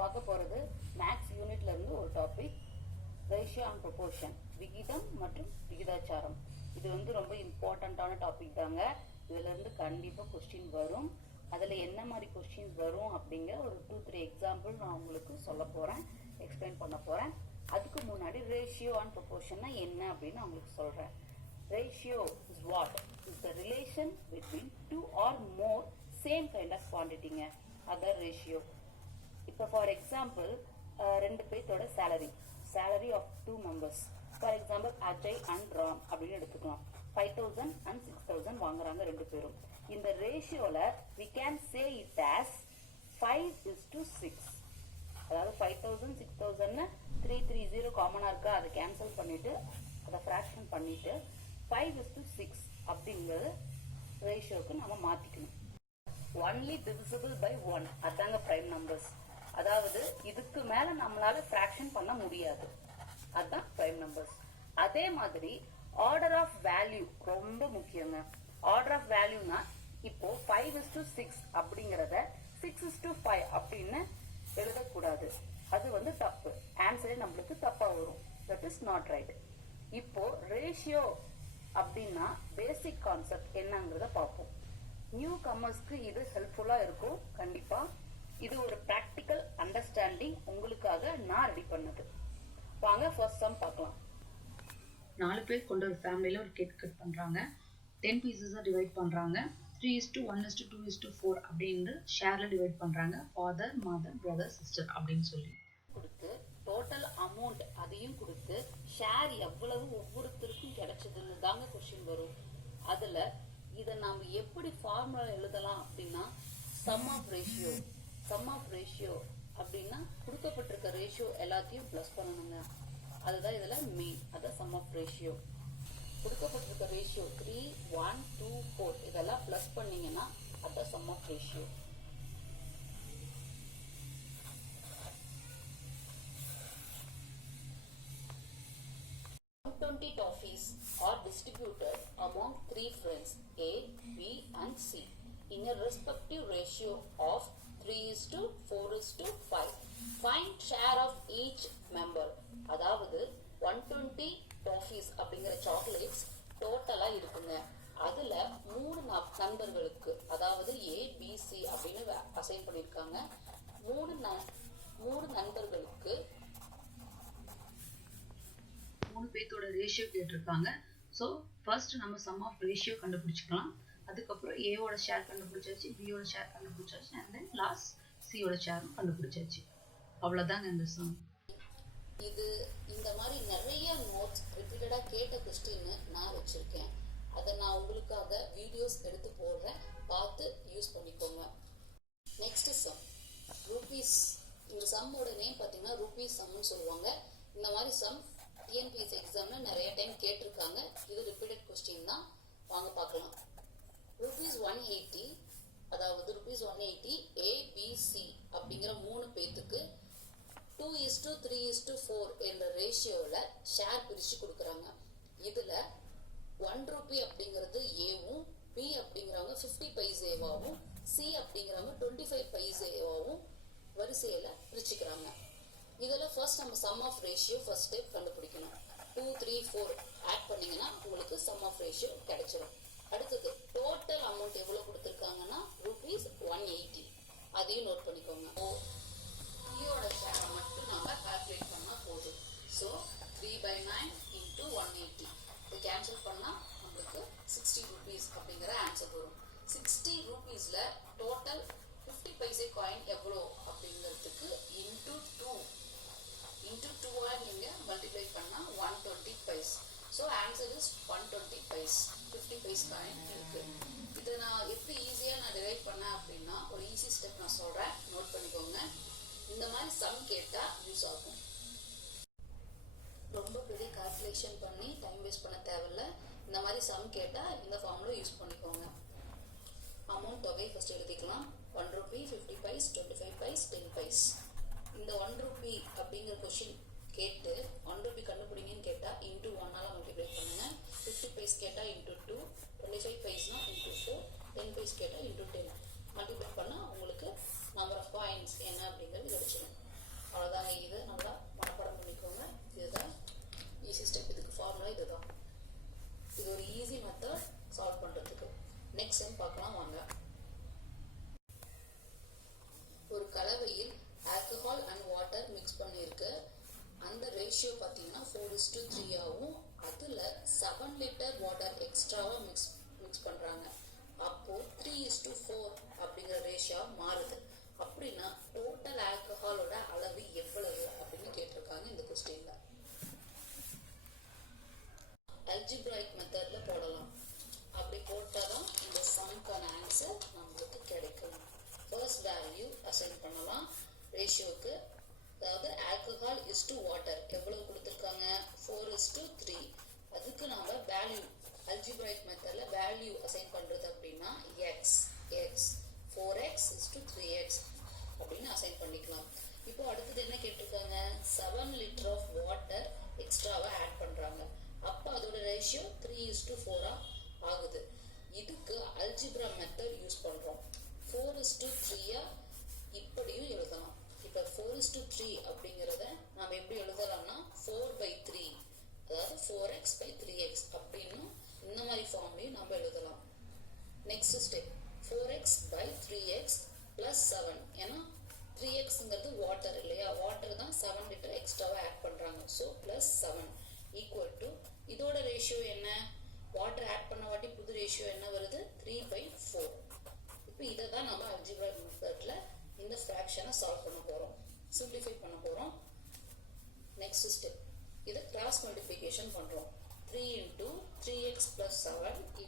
பார்க்க போகிறது மேக்ஸ் யூனிட்ல இருந்து ஒரு டாபிக், ரேஷியோ அண்ட் ப்ரொபோர்ஷன், விகிதம் மற்றும் விகிதாச்சாரம். இது ரொம்ப இம்பார்ட்டண்ட்டான டாபிக் தாங்க. இதுல இருந்து கண்டிப்பாக கொஸ்டின் வரும். அதில் என்ன மாதிரி கொஸ்டின்ஸ் வரும் அப்படிங்கிற ஒரு 2-3 எக்ஸாம்பிள் நான் உங்களுக்கு சொல்ல போகிறேன், எக்ஸ்பிளைன் பண்ண போகிறேன். அதுக்கு முன்னாடி ரேஷியோ அண்ட் ப்ரொபோர்ஷன்னா என்ன அப்படின்னு நான் உங்களுக்கு சொல்கிறேன். Ratio is what? Is the relation between two or more same kind of quantity. Other ratio. இப்போ for example, ரெண்டு பேர்த்தோட salary of 2 members. For example, Ajay and Ram அப்படின்னு எடுத்துக்கலாம். 5,000 and 6,000 வாங்குறாங்க ரெண்டு பேரும். இந்த ரேஷியோல we can say it as 5:6. அதாவது 5,000 6,000 330 காமனா இருக்கா, அதை கேன்சல் பண்ணிட்டு அதை ஃப்ராக்ஷன் பண்ணிட்டு 5:6 அப்படிங்கிறது ரேஷியோக்கு நம்ம மாத்திக்கணும். ஒன்லி டிவிசிபிள் பை 1, அதாங்க பிரைம் நம்பர்ஸ். அதாவது இதுக்கு மேல நம்மளால ஃப்ராக்ஷன் பண்ண முடியாது, அதுதான் பிரைம் நம்பர்ஸ். அதே மாதிரி ஆர்டர் ஆஃப் வேல்யூ ரொம்ப முக்கியங்க. ஆர்டர் ஆஃப் வேல்யூனா இப்போ 5:6 அப்படிங்கறத 6:5 அப்படின்னு எழுதக்கூடாது. அது தப்பு, ஆன்சரே நம்மளுக்கு தப்பா வரும். That is not right. இப்போ ரேஷியோ அப்படின்னா பேசிக் கான்செப்ட் என்னங்கிறத பார்ப்போம். நியூ கமர்ஸ்க்கு இது ஹெல்ப்ஃபுல்லா இருக்கும் கண்டிப்பா. இது ஒரு பிராக்டிக்கல் அண்டர்ஸ்டாண்டிங் உங்களுக்காக நான் ரெடி பண்ணது. வாங்க ஃபர்ஸ்ட் சம் பார்க்கலாம். 4 பேர் கொண்ட ஒரு ஃபேமிலியில ஒரு கேக் கட் பண்றாங்க. 10 பீசஸா டிவைட் பண்றாங்க. 3:1:2:4 அப்படின்னு ஷேர்ல டிவைட் பண்றாங்க. ஃபாதர், மதர், பிரதர், சிஸ்டர் அப்படின்னு சொல்லி கொடுத்து டோட்டல் அமௌண்ட் அதையும் கொடுத்து ஷேர் எவ்வளவு ஒவ்வொருத்தருக்கும் கிடைச்சதுன்னு தாங்க கொஸ்டின் வரும். அதுல இதை நாம எப்படி ஃபார்முலா எழுதலாம் அப்படின்னா sum of ratio. Sum of ratio அப்படின்னா கொடுக்கப்பட்டிருக்க ரேஷியோ எல்லாத்தையும் பிளஸ் பண்ணணுங்க. அதுதான் இதுல மெயின். அதான் சம் ஆஃப் ரேஷியோ. கொடுக்கப்பட்டிருக்க ரேஷியோ 3, 1, 2, 4 இதெல்லாம் பிளஸ் பண்ணீங்கன்னா அதான் sum of ratio. Toffees are distributed among 3 friends A, B and C in a respective ratio of 3:4:5. Find share of each member. அதாவது 120 toffees அப்படிங்கிற சாக்லேட்ஸ் டோட்டலா இருக்குங்க. அதுல 3 நண்பர்களுக்கு, அதாவது A, B, C அப்படின்னு அசைன் பண்ணிருக்காங்க. 3 நண்பர்களுக்கு 3 பேத்தோட ரேஷியோ கேட்டிருக்காங்க. ஸோ ஃபர்ஸ்ட் நம்ம சம் ஆஃப் ரேஷியோ கண்டுபிடிச்சிக்கலாம். அதுக்கப்புறம் ஏவோட ஷேர் கண்டுபிடிச்சாச்சு, பியோட ஷேர் கண்டுபிடிச்சாச்சு, அண்ட் தென் லாஸ்ட் சியோட ஷேரும் கண்டுபிடிச்சாச்சு. அவ்வளோதாங்க இந்த சம். இது இந்த மாதிரி நிறைய நோட்ஸ் ரிப்பீட்டடா கேட்ட கொஸ்டின் நான் வச்சிருக்கேன். அதை நான் உங்களுக்காக வீடியோஸ் எடுத்து போடுறேன், பார்த்து யூஸ் பண்ணிக்கோங்க. Next sum rupees. இந்த சம்மோட நேம் பார்த்தீங்கன்னா ரூபீஸ் சம்னு சொல்லுவாங்க. இந்த மாதிரி சம் டிஎன்பிஎஸ்சி எக்ஸாம்ல நிறைய டைம் கேட்டிருக்காங்க. இது ரிப்பீட்டட் கொஸ்டின் தான். வாங்க பார்க்கலாம். ₹180, அதாவது ₹180 ABC அப்படிங்கிற 3 பேத்துக்கு 2:3:4 என்ற ரேஷியோல ஷேர் பிரிச்சு கொடுக்குறாங்க. இதுல ₹1 அப்படிங்கிறது ஏவும், பி அப்படிங்கிறவங்க 50 பைசேவாவும், சி அப்படிங்கிறவங்க 25 பைசேவாவும் வரிசையில பிரிச்சுக்கிறாங்க. இதுல ஃபர்ஸ்ட் நம்ம sum of ratio first step கண்டுபிடிக்கணும். 2, 3, 4 ஆட் பண்ணீங்கன்னா உங்களுக்கு சம் ஆஃப் ரேஷியோ கிடைச்சிடும். அடுத்தது டோட்டல் அமௌண்ட் எவ்வளவு கொடுத்துருக்காங்கன்னா ₹180. அதையும் நோட் பண்ணிக்கோங்க. பியோட ஷேரை மட்டும் நம்ம கால்குலேட் பண்ணா போதும். ஸோ 3/9 into 180 இது கேன்சல் பண்ணா நம்மளுக்கு ₹60 அப்படிங்கிற ஆன்சர் வரும். ₹60ல டோட்டல் 50 பைசே காயின் எவ்வளோ அப்படிங்கிறதுக்கு இன்டூ 2 நீங்க மல்டிப்ளை பண்ணா 120 paise. So answer is 120 paise. 50 paise coin இருக்கு. இது நான் எப்படி ஈஸியா நான் டிரைவ் பண்ணேன் அப்படின்னா ஒரு ஈஸி ஸ்டெப் நான் சொல்றேன், நோட் பண்ணிக்கோங்க. இந்த மாதிரி சம் கேட்டா யூஸ் ஆகும். ரொம்ப பெரிய கால்குலேஷன் பண்ணி டைம் வேஸ்ட் பண்ண தேவையில்ல. இந்த மாதிரி சம் கேட்டா இந்த ஃபார்முலா யூஸ் பண்ணிக்கோங்க. அமௌண்ட் தொகை ஃபர்ஸ்ட் எழுதிக்கலாம். ₹1, 50 பைஸ், 25 பைஸ், 10 பைஸ். இந்த ₹1 அப்படிங்கிற கொஸ்டின் கேட்டு ₹1 கண்டுபிடிங்கன்னு கேட்டா இன்டூ 1ஆல மல்டிப்ளை பண்ணுங்க. 50 பைஸ் கேட்டா இன்டூ 2, 25 பைஸ்னா இன்டூ 4, 10 பைஸ் கேட்டா இன்டூ 10 மல்டிப்ளை பண்ணா உங்களுக்கு நம்பர் ஆஃப் பாயிண்ட்ஸ் என்ன அப்படிங்கிறது கிடைச்சிடும். அவ்வளோதாங்க. இது நல்லா மனப்பாடம் பண்ணிக்கோங்க. இதுதான் ஈஸி ஸ்டெப். இதுக்கு ஃபார்முலா இதுதான். இது ஒரு ஈஸி மெத்தட் சால்வ் பண்ணுறதுக்கு. நெக்ஸ்ட் டைம் பார்க்கலாம் வாங்க. ஒரு கலவையில் ஆல்கஹால் அண்ட் வாட்டர் மிக்ஸ் பண்ணியிருக்கு. அந்த ரேஷியோ பார்த்தீங்கன்னா 4:3 ஆகும். அதில் 7 லிட்டர் வாட்டர் எக்ஸ்ட்ராவாக மிக்ஸ் பண்ணுறாங்க. அப்போது 3:4 அப்படிங்கிற ரேஷியோ மாறுது. அப்படின்னா டோட்டல் ஆல்கஹாலோட அளவு எவ்வளவு அப்படின்னு கேட்டிருக்காங்க இந்த கொஸ்டின்ல. அல்ஜிப்ராய்க் மெத்தட்ல போடலாம். அப்படி போட்டால் தான் இந்த சம்க்கான ஆன்சர் நம்மளுக்கு கிடைக்கும். ஃபர்ஸ்ட் வேல்யூ அசைன் பண்ணலாம் ரேஷியோக்கு. அதாவது ஆல்கஹால் இஸ் டு வாட்டர் எவ்வளவு கொடுத்துருக்காங்க 4:3. அதுக்கு நம்ம வேல்யூ அல்ஜிப்ராய்க் மெத்தட்ல வேல்யூ அசைன் பண்றது அப்படின்னா x 4x is to 3x அப்படின்னு அசைன் பண்ணிக்கலாம். இப்போ அடுத்தது என்ன கேட்டிருக்காங்க 7 லிட்டர் ஆஃப் வாட்டர் எக்ஸ்ட்ராவா ஆட் பண்றாங்க. அப்போ அதோட ரேஷியோ 3:4 ஆகுது. இதுக்கு அல்ஜிப்ரா மெத்தட் யூஸ் பண்றோம். 4:3 இப்படியும் எழுதலாம். இப்போ 4:3 அப்படிங்கிறத நாம் எப்படி எழுதலாம்னா 4/3, அதாவது 4x/3x அப்படின்னு இந்த மாதிரி ஃபார்ம்லையும் நம்ம எழுதலாம். Next step 4x/3x + 7. ஏன்னா 3xங்கிறது வாட்டர் இல்லையா, வாட்டர் தான் 7 லிட்டர் எக்ஸ்ட்ராவா ஆட் பண்றாங்க. ஸோ +7 ஈக்குவல் டு இதோட ரேஷியோ என்ன, வாட்டர் ஆட் பண்ண வாட்டி புது ரேஷியோ என்ன வருது 3/4. இப்போ இதை தான் நம்ம அல்ஜிப்ரா மெத்தட்ல இந்த ஃப்ராக்ஷனை சால்வ் பண்ண போறோம், சிம்பிளிஃபை பண்ண போறோம். நெக்ஸ்ட் ஸ்டெப் இதை கிராஸ் மல்டிப்ளிகேஷன் பண்றோம். 3 × 3x + 7 =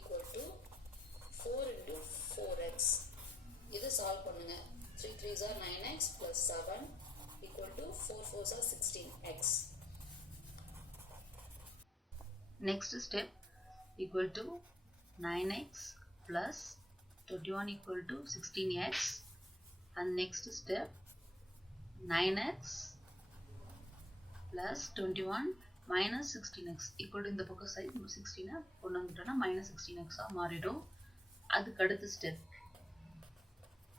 4 × 4x. இதை சால்வ் பண்ணுங்க. 3 3s are 9x + 7 = 4 4s are 16x. Next step equal to 9x plus 21 equal to 16x, and next step 9x plus 21 minus 16x equal to இந்த பக்கம் side 16 கொண்டு வந்துட்டோம்னா -16x மாறிடும். அதுக்கு அடுத்த ஸ்டெப்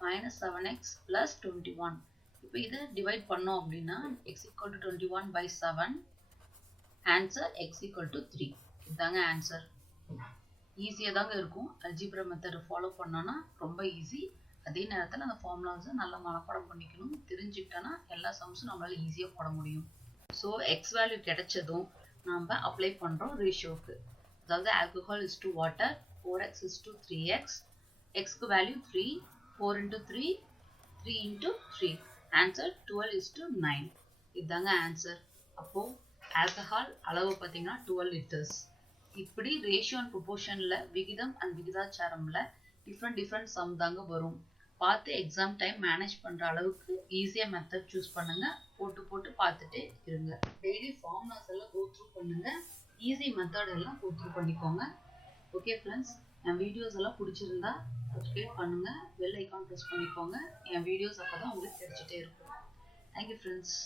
-7x plus 21. இப்போ இதை டிவைட் பண்ணோம் அப்படின்னா x = 21/7, ஆன்சர் x = 3. இதுதாங்க ஆன்சர். ஈஸியாக தாங்க இருக்கும். அல்ஜிப்ரா மெத்தட் ஃபாலோ பண்ணோன்னா ரொம்ப ஈஸி. அதே நேரத்தில் அந்த ஃபார்முலாஸை நல்லா மனப்பாடம் பண்ணிக்கணும். தெரிஞ்சுக்கிட்டோன்னா எல்லா சம்ஸும் நம்மளால ஈஸியாக போட முடியும். ஸோ எக்ஸ் வேல்யூ கிடைச்சதும் நம்ம அப்ளை பண்ணுறோம் ரேஷியோக்கு. அதாவது alcohol is to water 4x is to 3x, எக்ஸ்க்கு வேல்யூ 3, 4 × 3, 3 × 3, ஆன்சர் 12 is to 9. இதுதாங்க ஆன்சர். அப்போது ஆல்கஹால் அளவு பார்த்தீங்கன்னா 12 லிட்டர்ஸ். இப்படி ரேஷியோ அண்ட் ப்ரொபோர்ஷனில் விகிதம் அண்ட் விகிதாச்சாரம்ல டிஃப்ரெண்ட் சம் தாங்க வரும். பார்த்து எக்ஸாம் டைம் மேனேஜ் பண்ணுற அளவுக்கு ஈஸியாக மெத்தட் சூஸ் பண்ணுங்க. போட்டு பார்த்துட்டே இருங்க. டெய்லி ஃபார்முலாஸ் எல்லாம் கோ த்ரூ பண்ணுங்க. ஈஸி மெத்தட் எல்லாம் கோ த்ரூ பண்ணிக்கோங்க. ஓகே ஃப்ரெண்ட்ஸ், என் வீடியோஸ் எல்லாம் பிடிச்சிருந்தா சப்ஸ்கிரைப் பண்ணுங்க, பெல் ஐக்கான் ப்ரெஸ் பண்ணிக்கோங்க. என் வீடியோஸ் அப்போ தான் உங்களுக்கு கிடைச்சிட்டே இருக்கும். Thank you friends.